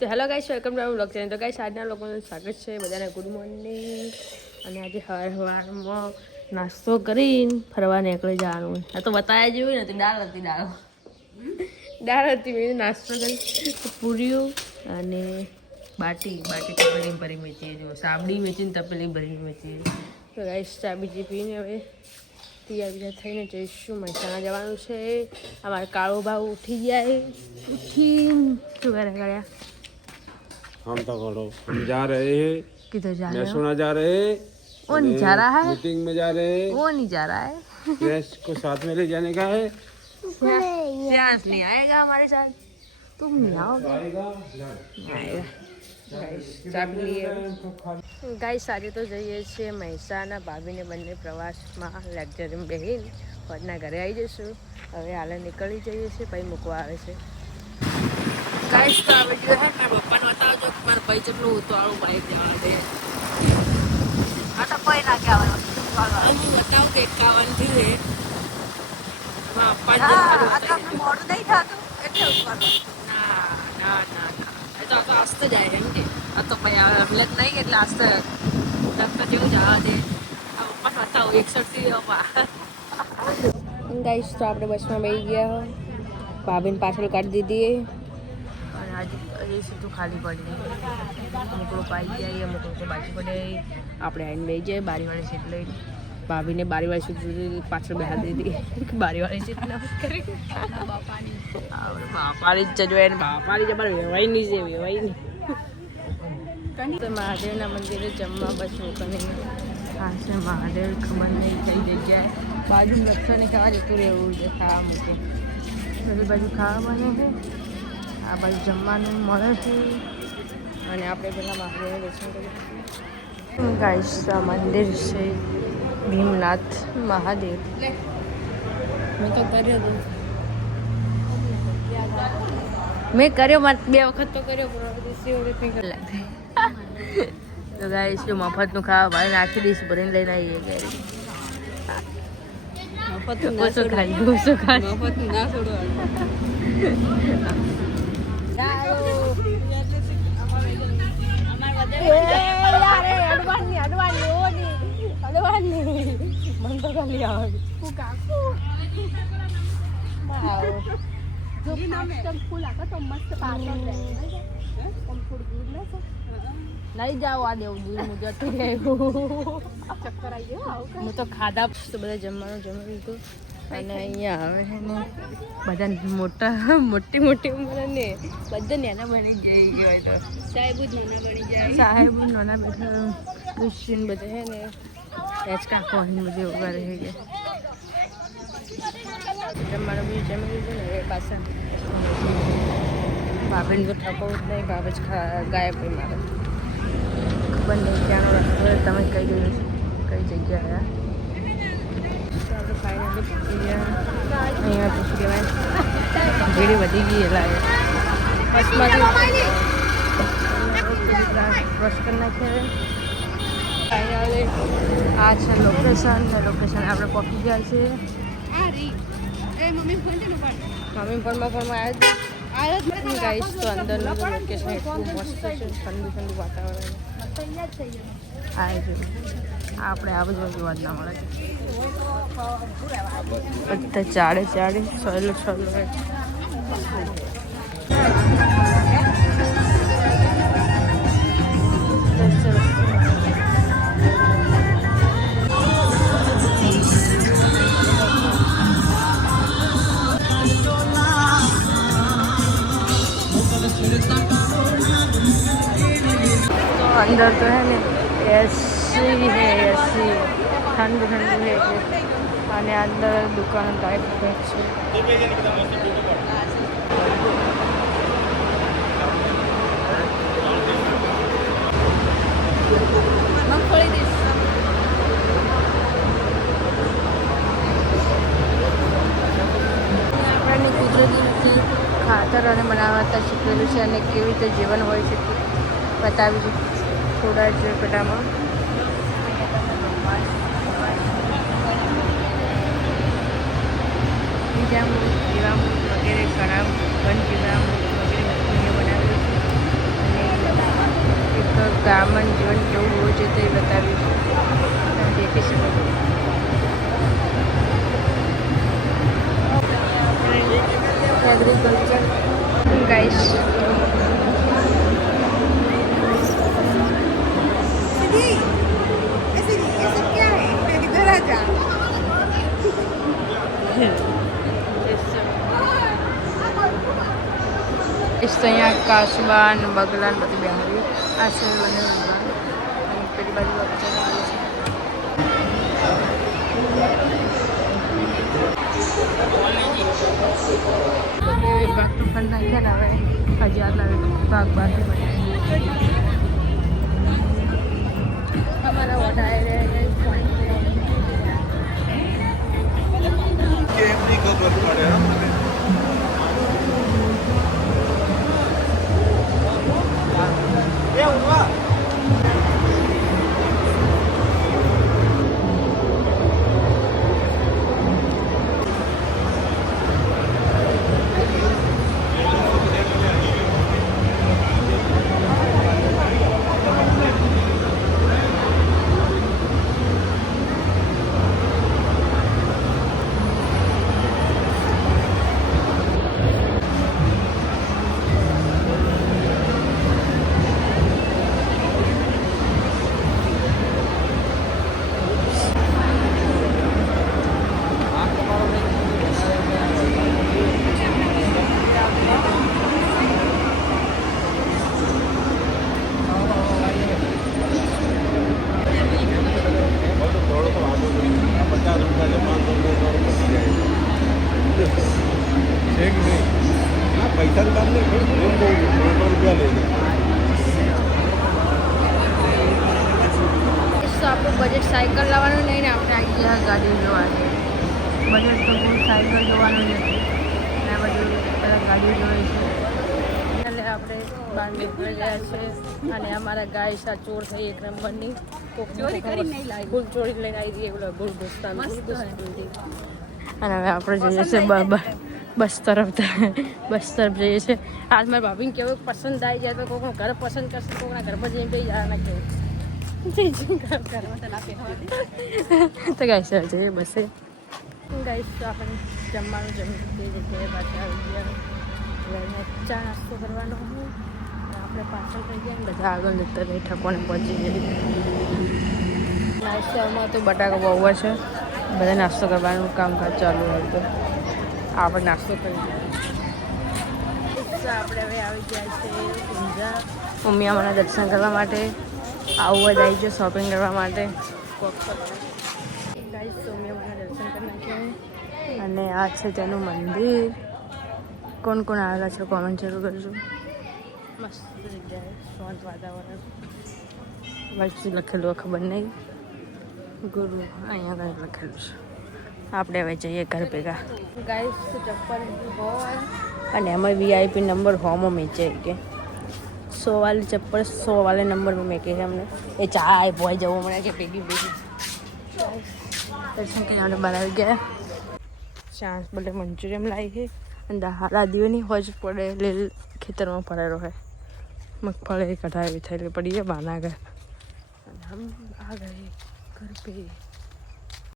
તો હેલો ગાઈશ welcome to blog channel તો ગાઈશ આજના લોકોનું સ્વાગત છે બધાને ગુડ મોર્નિંગ. અને આજે સવાર સવારમાં નાસ્તો કરીને ફરવા નીકળી જવાનું. આ તો બતાવ્યા જેવું નથી, દાળ હતી દાળ. દાળ હતી, મેં નાસ્તો કરી. પૂરીઓ અને બાટી બાટી તપેલી ભરી મેચીએ જો, સાબડી મેચીને તપેલી ભરી મેચીએ તો ગાઈશ ચા પીને હવે તૈયાર બીજા થઈને જઈશું. મહેસાણા જવાનું છે. અમારે કાળો ભાવ ઉઠી જાય ઉઠી શું કરે કર્યા हम तो करो हम जा रहे हैं किधर जा रहे हो मैसूना जा रहे हैं वो नहीं जा रहा है मीटिंग में जा रहे हैं वो नहीं जा रहा है गैस को साथ में ले जाने का है श्रेयांश नहीं आएगा हमारे साथ तुम नहीं आओगे आएगा આયેગા ગાઈસ ચાબી લઈએ ગાઈસ આજે તો જઈએ છીએ મહેસાણા ભાભીને બંને પ્રવાસમાં લક્ઝરીમાં બેહીન વડના ઘરે આવી જઈશું હવે હાલે નીકળી જઈએ છીએ પછી મૂકવા આવે છે ગાઈસ તો આવે જો ભાઈ જેટલું ઉતવાળું બાઈક જવા દે આ તો કોઈ ના કહેવાનું. હું બતાવું કે એકાવન થયું હે જ બતાવી. મોડું નહીં થતું એટલે. ના ના ના ના. એ તો આ તો આસ્તે જાય કેમ કે. આ તો પછી હવે જ નહીં એટલે આસ્તે ડૉક્ટર જેવું જવા દે. આ પપ્પા બતાવું એકસઠથી ગાઈશ તો આપણે બસમાં બેસી ગયા ભાભીને પાછળ કાઢી દીધી હજી સીધું ખાલી પડી અમુક લોકો આવી જાય અમુક લોકો બાજુ પડે. આપણે આવીને બેસી જાય બારીવાળી સીટ લઈ. ભાભીને બારીવાળી સીટ સુધી પાછળ બેસા દીધી. બારીવાળી સીટ ના કરી. બાપાની જ જોઈએ એને, બાપાની જ અમારે વેવાય નહીં છે વેવાય નહીં તો મહાદેવના મંદિરે જમવા બસ રોકવાની હા મહાદેવ, ખબર નહીં, કઈ જગ્યાએ. બાજુ લક્ષણે ખાવા જતું રહેવું છે, ખાવા મૂકે બધી બાજુ ખાવા બને છે? આ બાજુ જમવાનું મળે છે. અને આપણે પેલા મહાદેવના દર્શન કરીએ ગાઈસ આ મંદિર છે ભીમનાથ મહાદેવ. મેં તો કર્યો મેં કર્યો મારે બે વખત તો કર્યો તો ગાઈસ જો મફતનું ખાવા ભાઈ નાખી દઈશ ભરીને લઈને આવીએ ઘરે. ઓછો ઓછો મફતનું ના છોડવાનું. એ જાઓ આ દેવું દૂર હું જતી ગયો હું તો ખાધા તો બધા જમવાનું જમી લીધું. અને અહીંયા આવે છે ને બધા મોટા મોટી મોટી ઉંમર ને બધા નાના બની જાય હોય તો. સાહેબ જ નાના બની જાય. સાહેબ નાના બેઠા દુષ્યન બધા છે ને હેચકા ખોઈને બધે ઊભા રહી ગયા જમવાનું બી જમી લીધું ને એ પાછા. ભાભીને તો ઠકો જ નહીં ભાભી જ ખા ગાયબ હોય મારે. ખબર નહીં ક્યાંનો રસ્તો તમે કઈ ગયું કઈ જગ્યાએ તો પહોંચી ગયા અહીંયા શું કહેવાય વધી ગઈ એટલે બસમાંથી ક્રોસ કરી આ છે લોકેશન લોકેશન આપણે પહોંચી ગયા છે મમ્મી ફોનમાં ફોનમાં આવ્યા ગાઈશ તો અંદરનું તો લોકેશન મસ્ત છે ઠંડુ ઠંડુ વાતાવરણ આ આપણે આ બધું જોવા જ ના મળે બધા ચાડે ચાડે છોલો છોલો અંદર તો હે ને એસ એસી હે એસી ઠંડુ ઠંડુ હે એટલે અને અંદર દુકાન ટાઈપ છે મગફળી દઈશ આપણને કુદરતી ખાતર અને બનાવતા શીખવેલું છે અને કેવી રીતે જીવન હોય છે બતાવી દીધું થોડા જ પેટામાં. બીજા જીવામૃત વગેરે ઘણા ઘન જીવામૃત વગેરે વસ્તુઓ બનાવ્યું છે ગામન જીવન કેવું હોવું જોઈએ તે બતાવ્યું વેકેશન એગ્રીકલ્ચર ગાઈસ ઇસ તો અહીંયા કાસબા ને બગલા ને બધી બેહારી આ છે બને અને પેલી બાજુ વચ્ચે વિભાગ તો પણ નાખ્યા ને હવે હજી આટલા ભાગ બાકી બન્યા અમારા વધારે કેમની ખબર પડે છે કે નહીં? ના, પૈસાની વાત નહીં, પણ ત્રણસો રૂપિયા લઈ લે. આપણું બજેટ સાયકલ લાવવાનું નહીં ને આપણે આવી ગયા ગાડી જોવાની? બજેટ તો કોઈ સાયકલ જોવાનું નથી. અને બધું પહેલાં ગાડી જોઈએ છે. એટલે આપણે બહાર નીકળી ગયા છે અને અમારા ગાય સા ચોર થઈ એક નંબરની. ચોરી કરી નહીં લાવી ફૂલ ચોરી લઈને આવી એવું ગુલ દોસ્તાન અને હવે આપણે જઈએ છીએ બ- બ- બસ તરફ બસ તરફ જઈએ છીએ. આજ મારા ભાભીને કેવું પસંદ આવી જાય તો કોઈનું ઘર પસંદ કરશે કોઈના ઘર પર જઈને જઈ જવાના કેવું તો ગાઈસ જઈએ બસે. ગાઈસ તો આપણે જમવાનું જમી જગ્યાએ પાછા આવી ગયા. ચા નાસ્તો કરવાનો આપણે પાછળ થઈ ગયા ને બધા આગળ જતા રહી ઠકોને પહોંચી જઈએ. નાસ્તામાં તો બટાકા બહુ છે. બધા નાસ્તો કરવાનું કામકાજ ચાલુ હોય તો. આપણે નાસ્તો કરી આપણે હવે આવી ગયા છે મમ્મી અમારા દર્શન કરવા માટે આવું જ આવી છે શોપિંગ કરવા માટે. અને આ છે તેનું મંદિર. કોણ કોણ આવેલા છે કોમેન્ટ જરૂર કરજો. મસ્ત જગ્યાએ શાંત વાતાવરણ. વર્ષથી લખેલું ખબર નહીં. ગુરુ અહીંયા લખેલું છે? આપણે હવે જઈએ ઘર ભેગા. અને એમાં વીઆઈપી નંબર હોમો મેચે કે. સો વાળી ચપ્પલ સો વાલે નંબર મેં મેકે છે અમને. એ ચાય બોય જવું મને કે ભેગી ભેગી. દર્શન કરીને આપણે બહાર ગયા. ચાન્સ બોલે મંચુરિયમ લાવી છે. અને હારા દીવાની હોજ પડે લીલ ખેતરમાં પડેલો હોય મગફળી કઢાવી થયેલી પડી છે બાના ઘર અને હમ આ ગયે ઘર પે